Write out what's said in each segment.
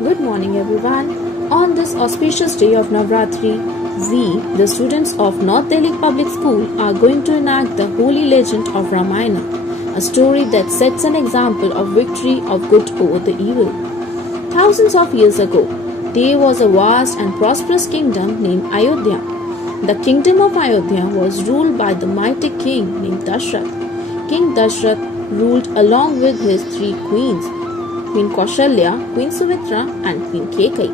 Good morning, everyone. On this auspicious day of Navratri, we, the students of North Delhi Public School, are going to enact the holy legend of Ramayana, a story that sets an example of victory of good over the evil. Thousands of years ago, there was a vast and prosperous kingdom named Ayodhya. The kingdom of Ayodhya was ruled by the mighty king named Dashrath. King Dashrath ruled along with his three queens, Queen Kaushalya, Queen Sumitra, and Queen Kekai.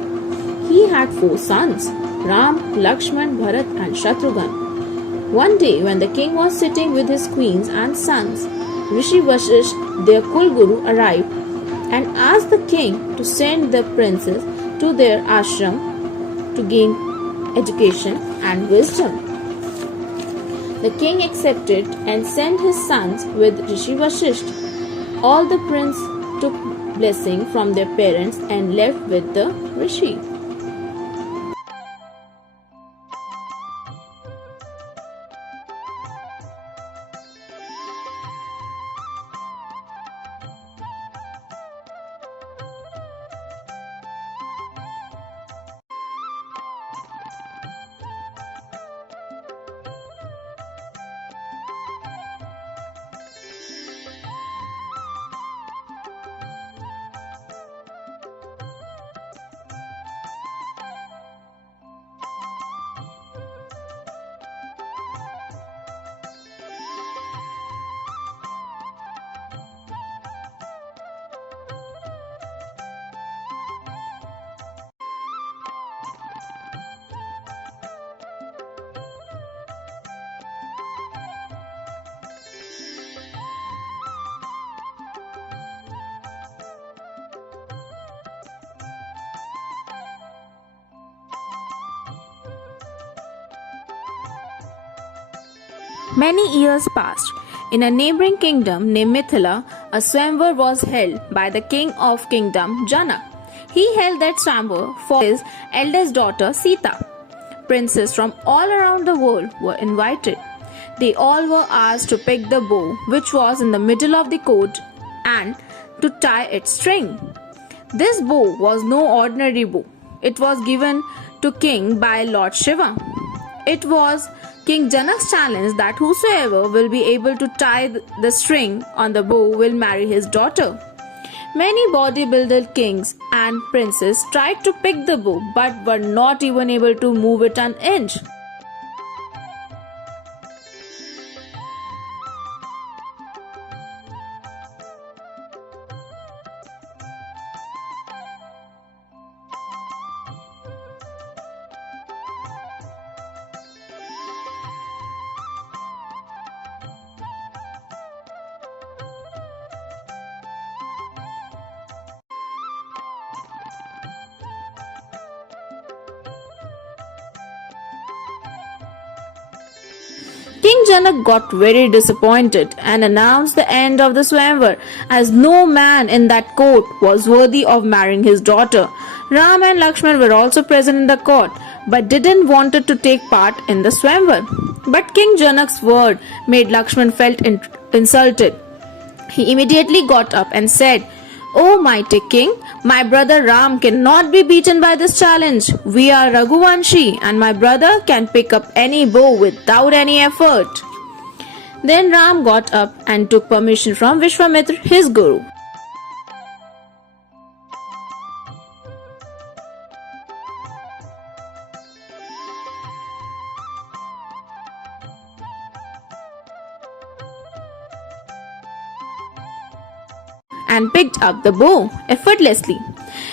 He had four sons, Ram, Lakshman, Bharat, and Shatrughan. One day, when the king was sitting with his queens and sons, Rishi Vashisht, their Kulguru, arrived and asked the king to send the princes to their ashram to gain education and wisdom. The king accepted and sent his sons with Rishi Vashisht. All the princes took blessing from their parents and left with the Rishi. Many years passed. In a neighboring kingdom named Mithila, a Swamvar was held by the king of kingdom Janak. He held that Swamvar for his eldest daughter Sita. Princes from all around the world were invited. They all were asked to pick the bow which was in the middle of the court and to tie its string. This bow was no ordinary bow. It was given to king by Lord Shiva. It was King Janak's challenge that whosoever will be able to tie the string on the bow will marry his daughter. Many bodybuilder kings and princes tried to pick the bow but were not even able to move it an inch. King Janak got very disappointed and announced the end of the Swamvar, as no man in that court was worthy of marrying his daughter. Ram and Lakshman were also present in the court, but didn't wanted to take part in the Swamvar. But King Janak's word made Lakshman felt insulted. He immediately got up and said, "O mighty king, my brother Ram cannot be beaten by this challenge. We are Raghuvanshi and my brother can pick up any bow without any effort." Then Ram got up and took permission from Vishwamitra, his guru. And picked up the bow effortlessly.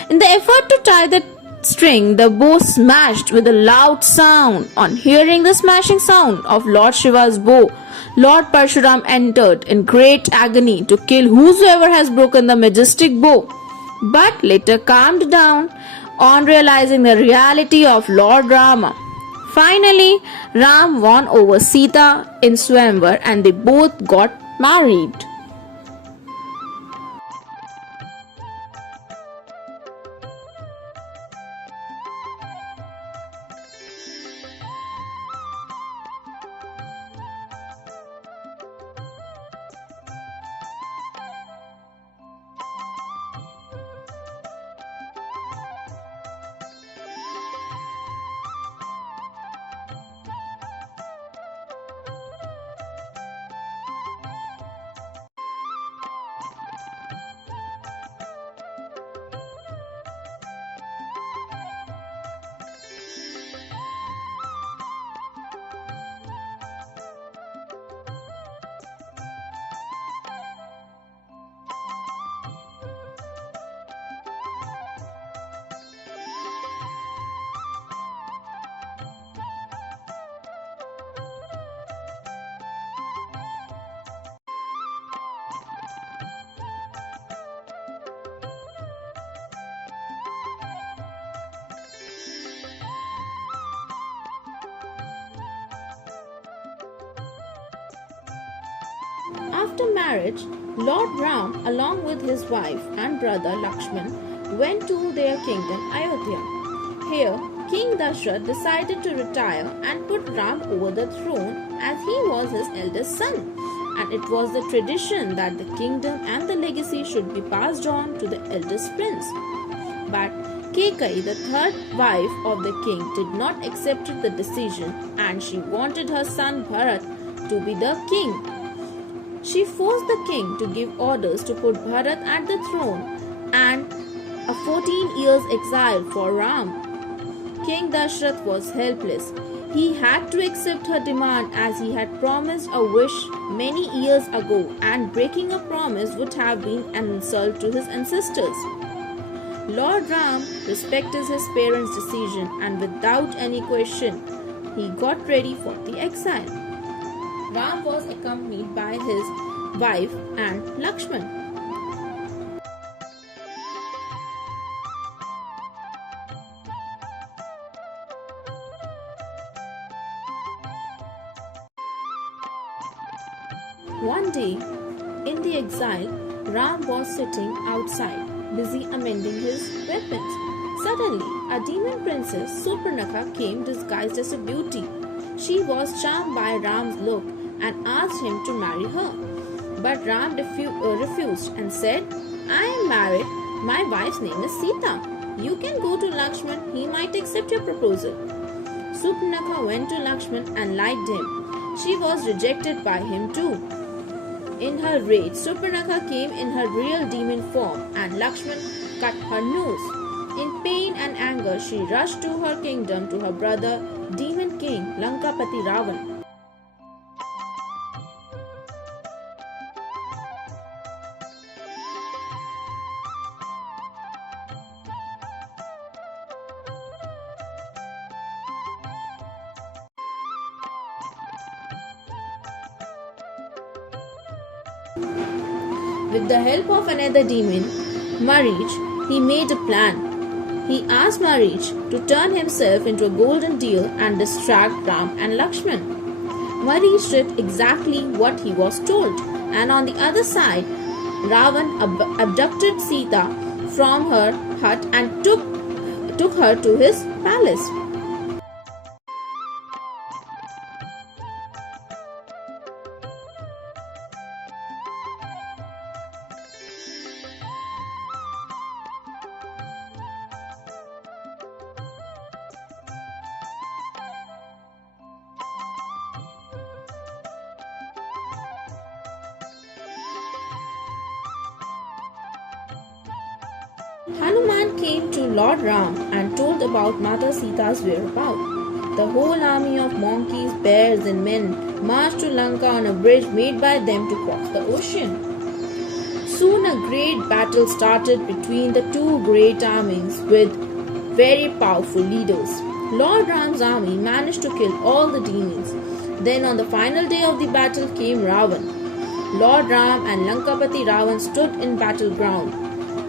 In the effort to tie the string, the bow smashed with a loud sound. On hearing the smashing sound of Lord Shiva's bow, Lord Parshuram entered in great agony to kill whosoever has broken the majestic bow, but later calmed down on realizing the reality of Lord Rama. Finally, Ram won over Sita in Swamvar and they both got married. After marriage, Lord Ram, along with his wife and brother Lakshman, went to their kingdom Ayodhya. Here, King Dashrath decided to retire and put Ram over the throne as he was his eldest son, and it was the tradition that the kingdom and the legacy should be passed on to the eldest prince. But Kekai, the third wife of the king, did not accept the decision, and she wanted her son Bharat to be the king. She forced the king to give orders to put Bharat at the throne and a 14 years exile for Ram. King Dashrath was helpless. He had to accept her demand as he had promised a wish many years ago, and breaking a promise would have been an insult to his ancestors. Lord Ram respected his parents' decision, and without any question, he got ready for the exile. Ram was accompanied by his wife and Lakshman. One day, in the exile, Ram was sitting outside, busy amending his weapons. Suddenly, a demon princess, Surpanakha, came disguised as a beauty. She was charmed by Ram's look and asked him to marry her. But Ram refused and said, "I am married. My wife's name is Sita. You can go to Lakshman. He might accept your proposal." Surpanakha went to Lakshman and liked him. She was rejected by him too. In her rage, Surpanakha came in her real demon form and Lakshman cut her nose. In pain and anger, she rushed to her kingdom to her brother, demon king Lankapati Ravan. With the help of another demon, Marich, he made a plan. He asked Marich to turn himself into a golden deer and distract Ram and Lakshman. Marich did exactly what he was told, and on the other side, Ravan abducted Sita from her hut and took her to his palace. Hanuman came to Lord Ram and told about Mata Sita's whereabouts. The whole army of monkeys, bears and men marched to Lanka on a bridge made by them to cross the ocean. Soon a great battle started between the two great armies with very powerful leaders. Lord Ram's army managed to kill all the demons. Then on the final day of the battle came Ravan. Lord Ram and Lankapati Ravan stood in battleground.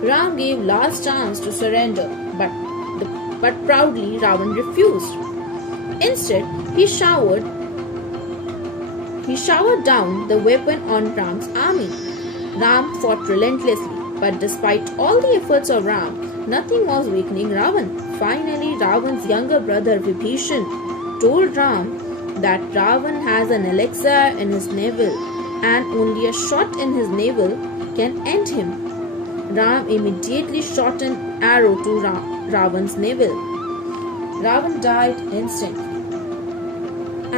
Ram gave last chance to surrender, but proudly Ravan refused. Instead, he showered down the weapon on Ram's army. Ram fought relentlessly, but despite all the efforts of Ram, nothing was weakening Ravan. Finally, Ravan's younger brother Vibhishan told Ram that Ravan has an elixir in his navel, and only a shot in his navel can end him. Ram immediately shot an arrow to Ravan's navel. Ravan died instantly.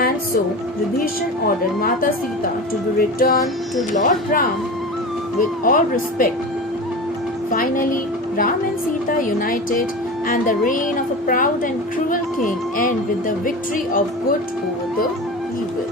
And so, Vibhishan ordered Mata Sita to be returned to Lord Ram with all respect. Finally, Ram and Sita united, and the reign of a proud and cruel king ended with the victory of good over the evil.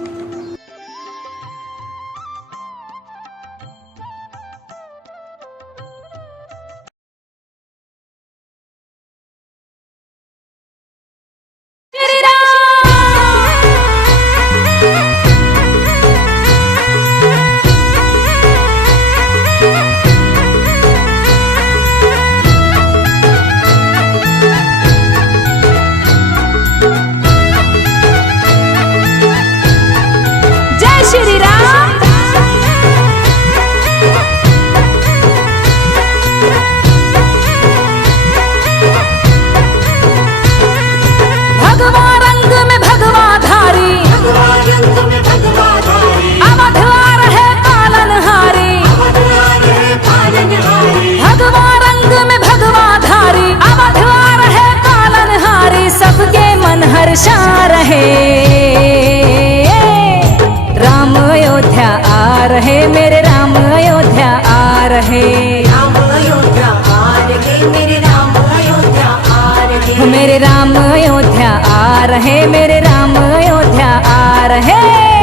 रहे मेरे राम अयोध्या आ रहे।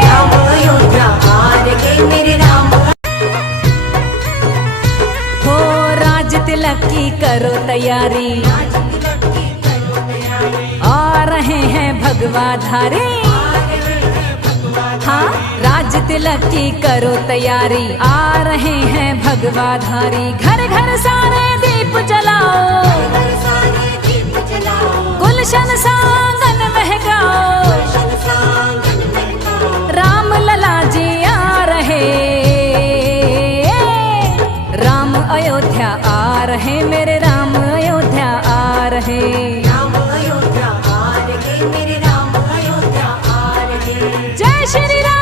राम अयोध्या आ रहे मेरे राम। हो राज तिलक की करो तैयारी, आ रहे हैं भगवा धारी। हाँ राज तिलक की करो तैयारी, आ रहे हैं भगवा धारी। घर घर सारे दीप जलाओ, गुलशन सांगन महकाओ, राम लला जी आ रहे। राम अयोध्या आ रहे मेरे राम अयोध्या आ रहे। राम अयोध्या आ रहे मेरे राम अयोध्या आ रहे। जय श्री राम।